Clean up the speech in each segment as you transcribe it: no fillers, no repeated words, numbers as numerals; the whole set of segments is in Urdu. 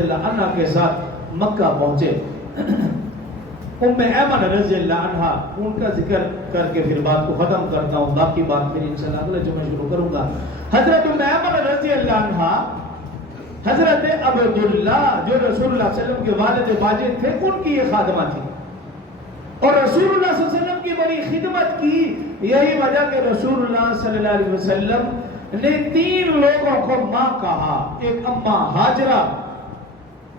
اللہ عنہ کے ساتھ مکہ پہنچے. ام ایمن رضی اللہ عنہ، ان کا ذکر کر کے پھر بات کو ختم کرتا ہوں، باقی بات پھر انشاءاللہ اگلے جمعے شروع کروں گا. حضرت ام ایمن رضی اللہ عنہ حضرت عبداللہ جو رسول اللہ صلی اللہ علیہ وسلم کے والد واجد تھے، ان کی یہ خادمہ تھی، اور رسول اللہ صلی اللہ علیہ وسلم کی بڑی خدمت کی. یہی وجہ کہ رسول اللہ صلی اللہ علیہ وسلم نے 3 لوگوں کو ماں کہا. ایک اماں ہاجرہ،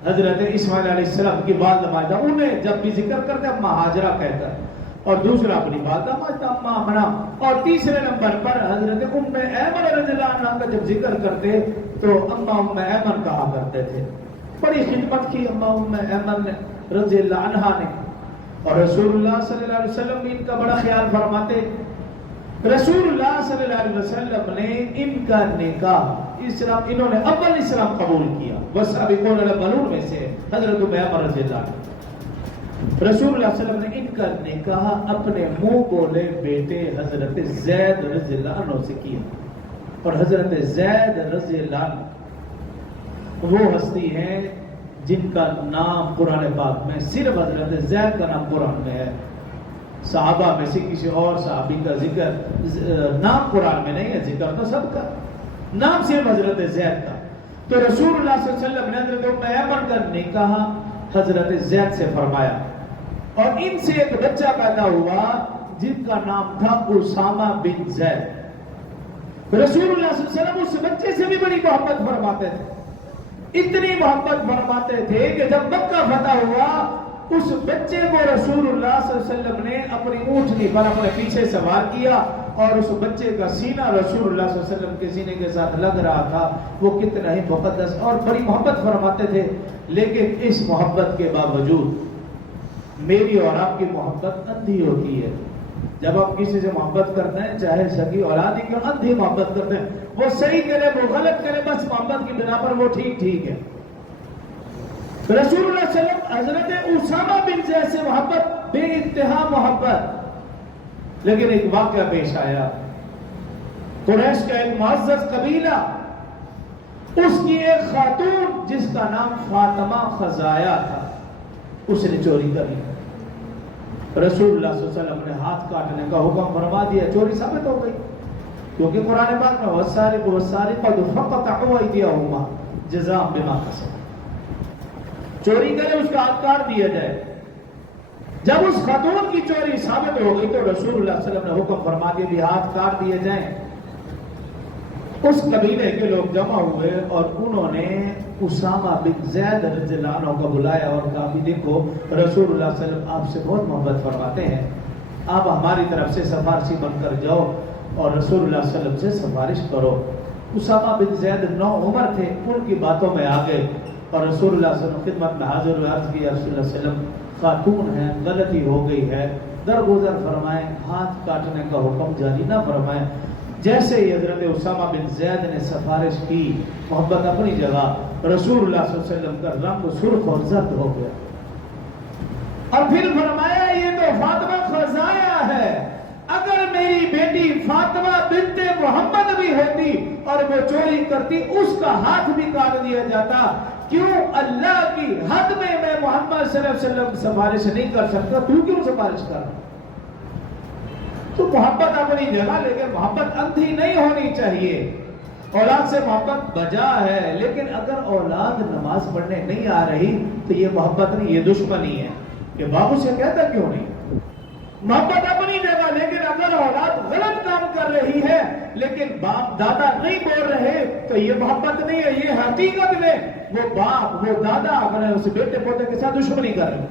حضرت اسماعیل علیہ السلام کی والدہ ماجدہ، انہیں جب بھی ذکر کرتے اماں ہاجرہ کہتا ہے، اور دوسرا اپنی والدہ ماجدہ اماں آمنہ، اور تیسرے نمبر پر حضرت ام ایمن رضی اللہ عنہ کا جب ذکر کرتے تو اماں ام ایمن کہا کرتے تھے. بڑی خدمت کی اماں ام ایمن رضی اللہ عنہ نے، اور رسول اللہ صلی اللہ علیہ وسلم بھی ان کا بڑا خیال فرماتے. رسول اللہ صلی اللہ علیہ وسلم نے ان کا نکاح اسلام، انہوں نے اول اسلام قبول کیا، والسابقون الاولون میں سے حضرت ام ایمن رضی اللہ عنہ. رسول اللہ صلی اللہ علیہ وسلم نے ان کا نکاح اپنے منہ بولے بیٹے حضرت زید رضی اللہ عنہ سے کیا. اور حضرت زید رضی اللہ عنہ وہ ہستی ہیں جن کا نام قرآن پاک میں صرف حضرت زید کا نام قرآن میں ہے. صحابہ میں سے کسی اور صحابی کا ذکر نام قرآن میں نہیں ہے، ذکر تو سب کا، نام صرف حضرت زید کا. تو رسول اللہ صلی اللہ علیہ وسلم نے حضرت ام ایمن کا نکاح حضرت زید سے فرمایا، اور ان سے ایک بچہ پیدا ہوا جن کا نام تھا اسامہ بن زید. رسول اللہ صلی اللہ علیہ وسلم اس بچے سے بھی بڑی محبت فرماتے تھے، اتنی محبت فرماتے تھے کہ جب مکہ فتح ہوا اس بچے کو رسول اللہ صلی اللہ علیہ وسلم نے اپنی اونٹنی پر اپنے پیچھے سوار کیا، اور اس بچے کا سینہ رسول اللہ صلی اللہ علیہ وسلم کے سینے کے ساتھ لگ رہا تھا. وہ کتنا ہی مقدس اور بڑی محبت فرماتے تھے. لیکن اس محبت کے باوجود میری اور آپ کی محبت اندھی ہوتی ہے. جب آپ کسی سے محبت کرتے ہیں، چاہے سگی اولاد ہی کیوں، اندھی محبت کرتے ہیں. وہ صحیح کرے وہ غلط کرے، بس محبت کی بنا پر وہ ٹھیک ہے. رسول اللہ صلی اللہ علیہ وسلم حضرت اسامہ بن زید سے محبت، بے انتہا محبت. لیکن ایک واقعہ پیش آیا. قریش کا ایک معزز قبیلہ، اس کی ایک خاتون جس کا نام فاطمہ خزایا تھا، اس نے چوری کر لی. رسول اللہ صلی اللہ علیہ وسلم نے ہاتھ کاٹنے کا حکم فرما دیا. چوری ثابت ہو گئی، کیونکہ قرآن پاک میں والسارق والسارقۃ فقطعوا ایدیہما جزاء بما کسبوا، چوری کرے اس کا ہاتھ کاٹ دیا جائے. جب اس خاتون کی چوری ثابت ہو گئی تو رسول اللہ صلی اللہ علیہ وسلم نے حکم فرما دیا بھی ہاتھ کاٹ دیے جائیں. اس قبیلے کے لوگ جمع ہوئے اور انہوں نے اسامہ بن زید رضی اللہ عنہ کو بلایا اور کہا بھی دیکھو رسول اللہ صلی اللہ علیہ وسلم آپ سے بہت محبت فرماتے ہیں، آپ ہماری طرف سے سفارشی بن کر جاؤ اور رسول اللہ صلی اللہ علیہ وسلم سے سفارش کرو. اسامہ بن زید نوعمر تھے، ان کی باتوں میں آ گئے اور رسول اللہ صلی اللہ علیہ وسلم خدمت میں حاضر ہوئے. عرض کی رسول اللہ صلی اللہ علیہ وسلم خاتون ہے، غلطی ہو گئی ہے، درگزر فرمائیں، ہاتھ کاٹنے کا حکم جاری نہ فرمائیں. جیسے ہی حضرت اسامہ بن زید نے سفارش کی، محبت اپنی جگہ، رسول اللہ صلی اللہ علیہ وسلم کا رنگ سرخ اور زرد ہو گیا. اور پھر فرمایا یہ تو فاطمہ خزایا ہے، اگر میری بیٹی فاطمہ بنت محمد بھی ہوتی اور وہ چوری کرتی اس کا ہاتھ بھی کاٹ دیا جاتا. کیوں اللہ کی حد میں محمد صلی اللہ علیہ وسلم سفارش نہیں کر سکتا، تو کیوں سفارش کر رہا؟ تو محبت اپنی جگہ، لیکن محبت اندھی نہیں ہونی چاہیے. اولاد سے محبت بجا ہے، لیکن اگر اولاد نماز پڑھنے نہیں آ رہی تو یہ محبت نہیں، یہ دشمنی ہے. کہ بابو سے کہتا کیوں نہیں؟ محبت اپنی جگہ، لیکن اگر اولاد غلط کام کر رہی ہے لیکن باپ دادا نہیں بول رہے تو یہ محبت نہیں ہے، یہ حقیقت میں وہ باپ وہ دادا اگر اس بیٹے پوتے کے ساتھ دشمنی کر رہے.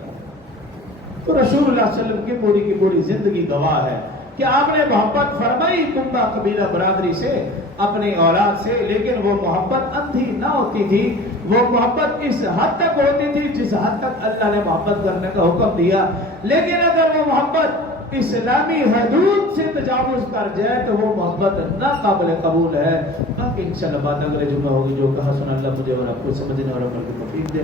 تو رسول اللہ صلی اللہ علیہ وسلم کی پوری زندگی گواہ ہے کہ آپ نے محبت فرمائی کنبہ قبیلہ برادری سے، اپنی اولاد سے، لیکن وہ محبت اندھی نہ ہوتی تھی. وہ محبت اس حد تک ہوتی تھی جس حد تک اللہ نے محبت کرنے کا حکم دیا. لیکن اگر وہ محبت اسلامی حدود سے تجاوز کر جائے تو وہ محبت ناقابل قبول ہے. باقی انشاءاللہ بات اگلے جمعہ ہوگی. جو کہا سنا اللہ مجھے اور آپ کو سمجھنے اور عمل کی توفیق دے.